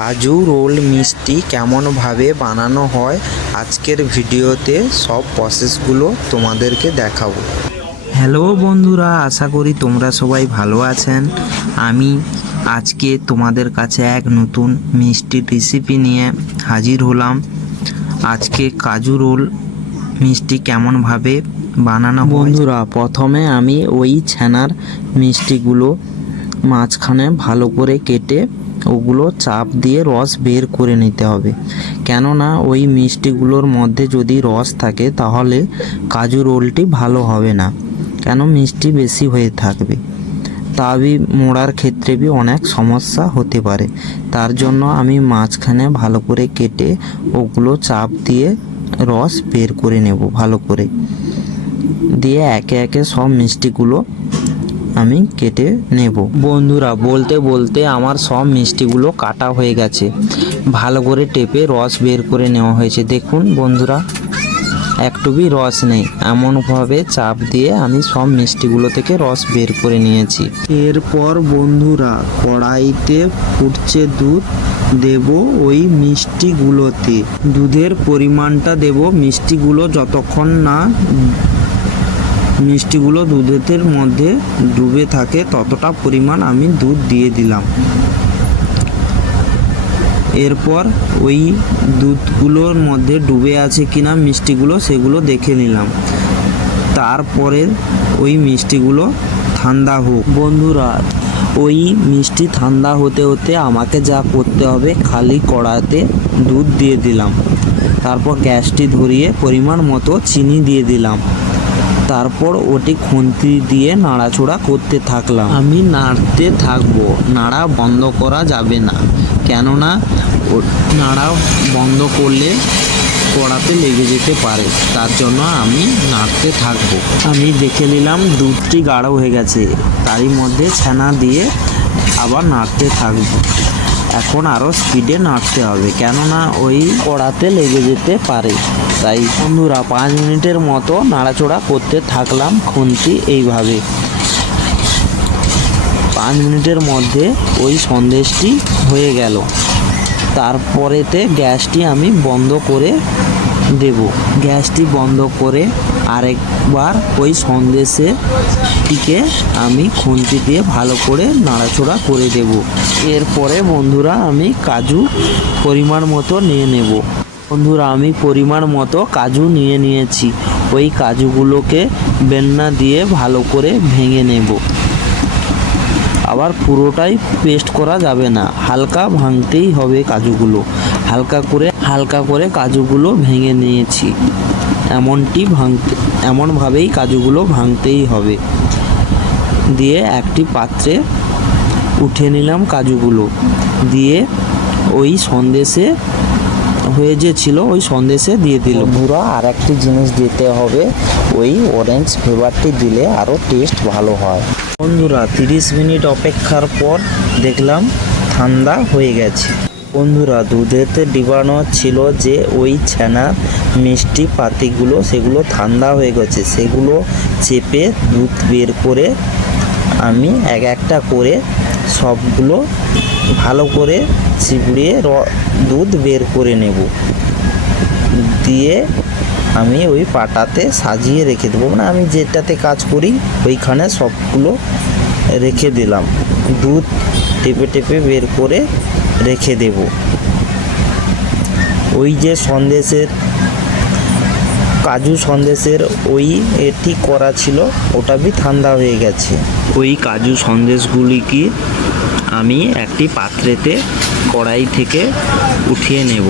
কাজু রোল মিষ্টি কেমনভাবে বানানো হয় আজকের ভিডিওতে সব প্রসেসগুলো তোমাদেরকে দেখাবো। হ্যালো বন্ধুরা, আশা করি তোমরা সবাই ভালো আছেন। আমি আজকে তোমাদের কাছে এক নতুন মিষ্টির রেসিপি নিয়ে হাজির হলাম। আজকে কাজু রোল মিষ্টি কেমনভাবে বানানো হয়। বন্ধুরা, প্রথমে আমি ওই ছানার মিষ্টিগুলো মাঝখানে ভালো করে কেটে ওগুলো চাপ দিয়ে রস বের করে নিতে হবে, কেননা ওই মিষ্টিগুলোর মধ্যে যদি রস থাকে তাহলে কাজু রোলটি ভালো হবে না, কেন মিষ্টি বেশি হয়ে থাকবে, তাই মোড়ার ক্ষেত্রে भी অনেক সমস্যা হতে পারে। তার জন্য আমি মাঝখানে ভালো করে কেটে ওগুলো চাপ দিয়ে রস বের করে নেব ভালো করে, দিয়ে একে একে সব মিষ্টিগুলো আমি কেটে নেব। বন্ধুরা, বলতে বলতে আমার সব মিষ্টিগুলো কাটা হয়ে গেছে, ভালো করে টেপে রস বের করে নেওয়া হয়েছে। দেখুন বন্ধুরা, একটু भी রস নেই, এমনভাবে চাপ দিয়ে আমি সব মিষ্টিগুলো থেকে রস বের করে নিয়েছি। এরপর বন্ধুরা, কড়াইতে ফুটছে দুধ দেব ওই মিষ্টিগুলোতে। দুধের পরিমাণটা দেব মিষ্টিগুলো যতক্ষণ না মিষ্টিগুলো দুধের মধ্যে ডুবে থাকে ততটা পরিমাণ আমি দুধ দিয়ে দিলাম। এরপর ওই দুধগুলোর মধ্যে ডুবে আছে কিনা মিষ্টিগুলো সেগুলো দেখে নিলাম। তারপরে ওই মিষ্টিগুলো ঠান্ডা হোক। বন্ধুরা, ওই মিষ্টি ঠান্ডা হতে হতে আমাকে যা করতে হবে, খালি কড়াতে দুধ দিয়ে দিলাম, তারপর গ্যাসটি ধরিয়ে পরিমাণ মতো চিনি দিয়ে দিলাম, তারপর ওটি খুন্তি দিয়ে নাড়াচড়া করতে থাকলাম। আমি নাড়তে থাকবো, নাড়া বন্ধ করা যাবে না, কেননা নাড়া বন্ধ করলে কড়াতে লেগে যেতে পারে, তার জন্য আমি নাড়তে থাকবো। আমি দেখে নিলাম দুধটি গাঢ় হয়ে গেছে, তারই মধ্যে ছানা দিয়ে আবার নাড়তে থাকবো। এখন আরও স্পিডে নাড়তে হবে, কেননা ওই কড়াতে লেগে যেতে পারে। তাই বন্ধুরা, 5 মিনিটের মতো নাড়াচড়া করতে থাকলাম খুন্তি এইভাবে। 5 মিনিটের মধ্যে ওই সন্দেশটি হয়ে গেল। তারপরেতে গ্যাসটি আমি বন্ধ করে দেব। গ্যাসটি বন্ধ করে আরেকবার ওই সন্দেশটিকে আমি খুন্তি দিয়ে ভালো করে নাড়াচড়া করে দেব। এরপরে বন্ধুরা, আমি কাজু পরিমাণ মতো নিয়ে নেব। বন্ধুরা, আমি পরিমাণ মতো কাজু নিয়ে নিয়েছি। ওই কাজুগুলোকে বেলনা দিয়ে ভালো করে ভেঙে নেব। আবার পুরোটাই পেস্ট করা যাবে না, হালকা ভাঙতেই হবে কাজুগুলো। হালকা করে কাজুগুলো ভেঙে নিয়েছি। এমনভাবেই কাজুগুলো ভাঙতেই হবে। দিয়ে একটি পাত্রে উঠে নিলাম কাজুগুলো, দিয়ে ওই সন্দেশে হয়ে যে ছিল ওই সন্দেশে দিয়ে দিল। বন্ধুরা, আর একটি জিনিস দিতে হবে, ওই অরেঞ্জ ফ্লেভারটি দিলে আরও টেস্ট ভালো হয়। বন্ধুরা, 30 মিনিট অপেক্ষার পর দেখলাম ঠান্ডা হয়ে গেছে। বন্ধুরা, দুধেতে ডিবানো ছিল যে ওই ছানার মিষ্টি পাতিগুলো, সেগুলো ঠান্ডা হয়ে গেছে। সেগুলো চেপে দুধ বের করে আমি এক একটা করে সবগুলো ভালো করে চিবড়িয়ে দুধ বের করে নেব। দিয়ে আমি ওই পাটাতে সাজিয়ে রেখে দেবো, মানে আমি যেটাতে কাজ করি ওইখানে সবগুলো রেখে দিলাম। দুধ টেপে টেপে বের করে রেখে দেব। ওই যে কাজু সন্দেশের ওই এটি করা ছিল, ওটা भी ঠান্ডা হয়ে গেছে। ওই কাজু সন্দেশগুলিকে আমি একটি পাত্রেতে কড়াই থেকে উঠিয়ে নেব।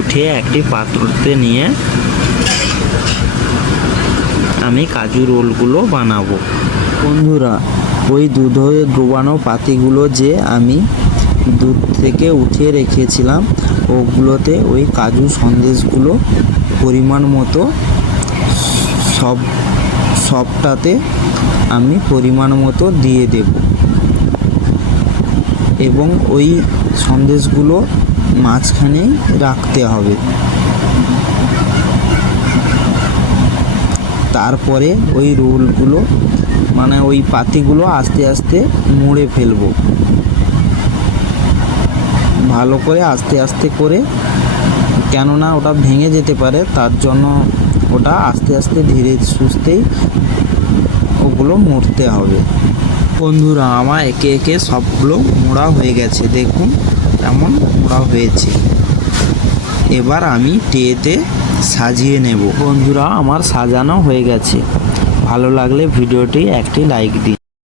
উঠিয়ে একটি পাত্রতে নিয়ে আমি কাজু রোলগুলো বানাবো। বন্ধুরা, ওই দুধে ডুবানো পাতিগুলো যে আমি দুধ থেকে উঠিয়ে রেখেছিলাম, ওগুলোতে ওই কাজু সন্দেশগুলো পরিমাণ মতো সবটাতে আমি পরিমাণ মতো দিয়ে দেব, এবং ওই সন্দেশগুলো মাঝখানেই রাখতে হবে। তারপরে ওই রোলগুলো, মানে ওই পাতিগুলো আস্তে আস্তে মুড়ে ফেলবো। ভালো করে আস্তে আস্তে করে, কেননা ওটা ভেঙে যেতে পারে, তার জন্য ওটা আস্তে আস্তে ধীরে সুস্থেই ওগুলো মুড়তে হবে। বন্ধুরা আমার একে একে সবগুলো মোড়া হয়ে গেছে, দেখুন কেমন মোড়া হয়েছে। এবার আমি ট্রেতে সাজিয়ে নেব। বন্ধুরা আমার সাজানো হয়ে গেছে। ভালো লাগলে ভিডিওটি একটি লাইক দিন।